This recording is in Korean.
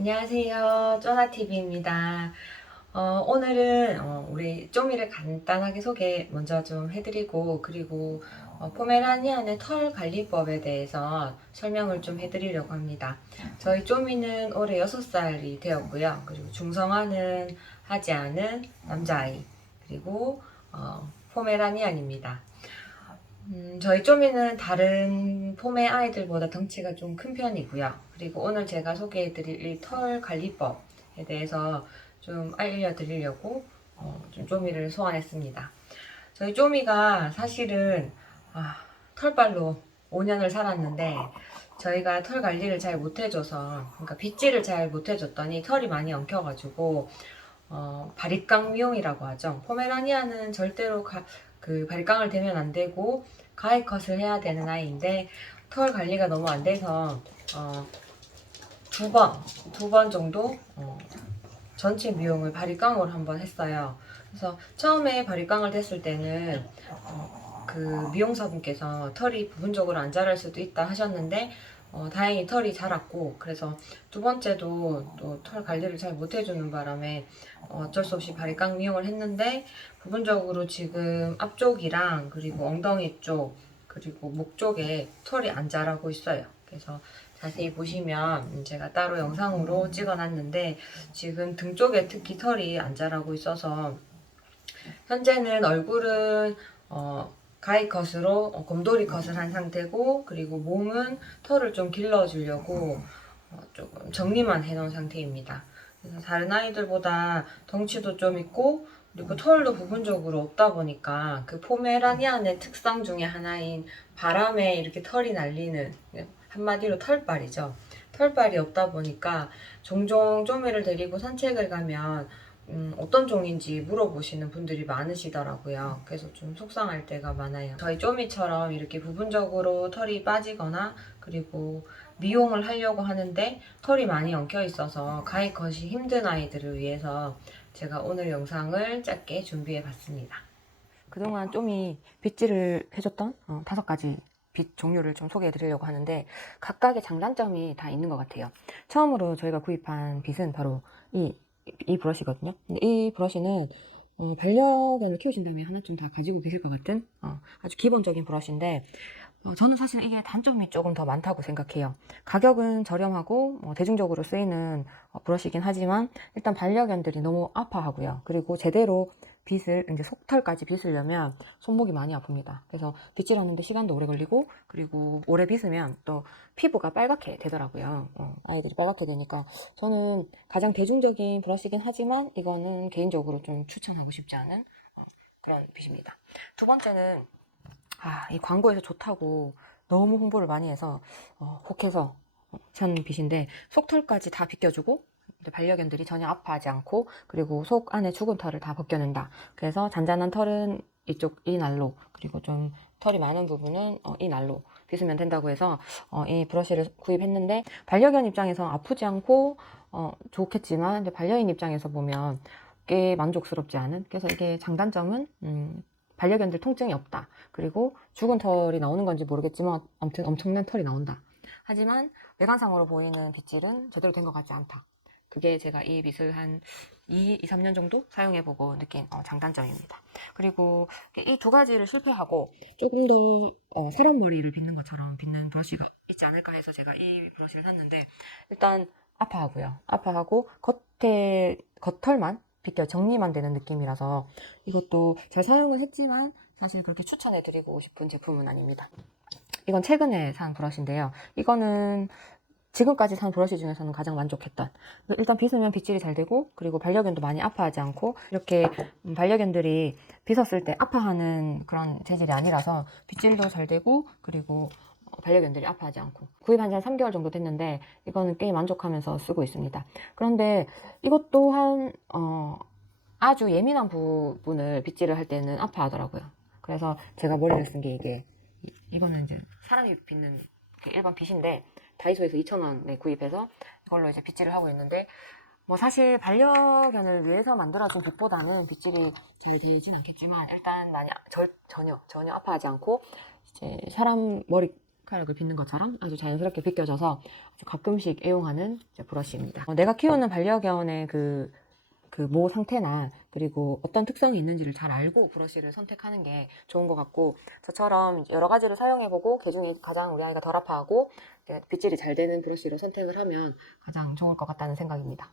안녕하세요. 쪼나TV입니다. 어, 오늘은 어, 우리 쪼미를 간단하게 소개 먼저 좀 해드리고 그리고 어, 포메라니안의 털 관리법에 대해서 설명을 좀 해드리려고 합니다. 저희 쪼미는 올해 6살이 되었고요. 그리고 중성화는 하지 않은 남자아이 그리고 어, 포메라니안입니다. 음, 저희 쪼미는 다른 폼의 아이들보다 덩치가 좀 큰 편이고요. 그리고 오늘 제가 소개해드릴 이털 관리법에 대해서 좀 알려드리려고 어, 좀 쪼미를 소환했습니다. 저희 쪼미가 사실은 아, 털발로 5년을 살았는데 저희가 털 관리를 잘 못해줘서 그러니까 빗질을 잘 못해줬더니 털이 많이 엉켜가지고 어, 바리깡 미용이라고 하죠. 포메라니아는 절대로 가- 그 바리깡을 대면 안 되고 가해 컷을 해야 되는 아이인데 털 관리가 너무 안 돼서 어, 두 번, 두 번 정도 어, 전체 미용을 바리깡으로 한번 했어요. 그래서 처음에 바리깡을 했을 때는 어, 그 미용사분께서 털이 부분적으로 안 자랄 수도 있다 하셨는데 어, 다행히 털이 자랐고 그래서 두 번째도 또 털 관리를 잘 못해주는 바람에 어, 어쩔 수 없이 바리 깡 미용을 했는데 부분적으로 지금 앞쪽이랑 그리고 엉덩이 쪽 그리고 목 쪽에 털이 안 자라고 있어요. 그래서 자세히 보시면 제가 따로 영상으로 찍어놨는데 지금 등 쪽에 특히 털이 안 자라고 있어서 현재는 얼굴은 어, 가이 컷으로 어, 곰돌이 컷을 한 상태고 그리고 몸은 털을 좀 길러주려고 어, 조금 정리만 해놓은 상태입니다. 그래서 다른 아이들보다 덩치도 좀 있고 그리고 털도 부분적으로 없다 보니까 그 포메라니안의 특성 중에 하나인 바람에 이렇게 털이 날리는 한마디로 털빨이죠. 털빨이 없다 보니까 종종 쪼매를 데리고 산책을 가면 음, 어떤 종인지 물어보시는 분들이 많으시더라고요. 그래서 좀 속상할 때가 많아요. 저희 쪼미처럼 이렇게 부분적으로 털이 빠지거나 그리고 미용을 하려고 하는데 털이 많이 엉켜 있어서 가입컷이 힘든 아이들을 위해서 제가 오늘 영상을 짧게 준비해 봤습니다. 그동안 좀이 빗질을 해줬던 어, 다섯 가지 빗 종류를 좀 소개해 드리려고 하는데 각각의 장단점이 다 있는 것 같아요. 처음으로 저희가 구입한 빗은 바로 이, 이 브러쉬거든요. 근데 이 브러쉬는 어, 반려견을 키우신다면 하나쯤 다 가지고 계실 것 같은 어, 아주 기본적인 브러쉬인데 어, 저는 사실 이게 단점이 조금 더 많다고 생각해요. 가격은 저렴하고 뭐 대중적으로 쓰이는 어, 브러쉬이긴 하지만 일단 반려견들이 너무 아파하고요. 그리고 제대로 빗을 이제 속털까지 빗으려면 손목이 많이 아픕니다. 그래서 빗질하는데 시간도 오래 걸리고 그리고 오래 빗으면 또 피부가 빨갛게 되더라고요. 어, 아이들이 빨갛게 되니까 저는 가장 대중적인 브러쉬이긴 하지만 이거는 개인적으로 좀 추천하고 싶지 않은 어, 그런 빗입니다. 두 번째는 아, 이 광고에서 좋다고 너무 홍보를 많이 해서 어, 혹해서 산 빗인데 속털까지 다 벗겨주고 이제 반려견들이 전혀 아파하지 않고 그리고 속 안에 죽은 털을 다 벗겨낸다. 그래서 잔잔한 털은 이쪽 이 날로 그리고 좀 털이 많은 부분은 어, 이 날로 빗으면 된다고 해서 어, 이 브러쉬를 구입했는데 반려견 입장에서 아프지 않고 어, 좋겠지만 반려인 입장에서 보면 꽤 만족스럽지 않은 그래서 이게 장단점은 음, 반려견들 통증이 없다. 그리고 죽은 털이 나오는 건지 모르겠지만 아무튼 엄청난 털이 나온다. 하지만 외관상으로 보이는 빗질은 제대로 된 것 같지 않다. 그게 제가 이 빗을 한 2, 2 3년 정도 사용해보고 느낀 어, 장단점입니다. 그리고 이 두 가지를 실패하고 조금 더 어, 사람 머리를 빗는 것처럼 빗는 브러쉬가 있지 않을까 해서 제가 이 브러쉬를 샀는데 일단 아파하고요. 아파하고 겉에 겉털만 빗겨 정리만 되는 느낌이라서 이것도 잘 사용을 했지만 사실 그렇게 추천해드리고 싶은 제품은 아닙니다. 이건 최근에 산 브러쉬인데요. 이거는 지금까지 산 브러쉬 중에서는 가장 만족했던. 일단 빗으면 빗질이 잘 되고, 그리고 반려견도 많이 아파하지 않고, 이렇게 음, 반려견들이 빗었을 때 아파하는 그런 재질이 아니라서 빗질도 잘 되고, 그리고 어, 반려견들이 아파하지 않고. 구입한 지 한 3개월 정도 됐는데, 이거는 꽤 만족하면서 쓰고 있습니다. 그런데 이것 또한, 어, 아주 예민한 부분을 빗질을 할 때는 아파하더라고요. 그래서 제가 머리를 쓴 게 이게, 이- 이거는 이제 사람이 빗는 그 일반 빗인데, 다이소에서 2,000원에 구입해서 이걸로 이제 빗질을 하고 있는데, 뭐 사실 반려견을 위해서 만들어진 빗보다는 빗질이 잘 되진 않겠지만, 일단 많이, 아- 절, 전혀, 전혀 아파하지 않고, 이제 사람 머리, 머리카락을 빗는 것처럼 아주 자연스럽게 벗겨져서 아주 가끔씩 애용하는 브러쉬입니다. 어, 내가 키우는 반려견의 그, 그 모 상태나 그리고 어떤 특성이 있는지를 잘 알고 브러쉬를 선택하는 게 좋은 것 같고 저처럼 여러 가지를 사용해보고 그 중에 가장 우리 아이가 덜 아파하고 빗질이 잘 되는 브러쉬로 선택을 하면 가장 좋을 것 같다는 생각입니다.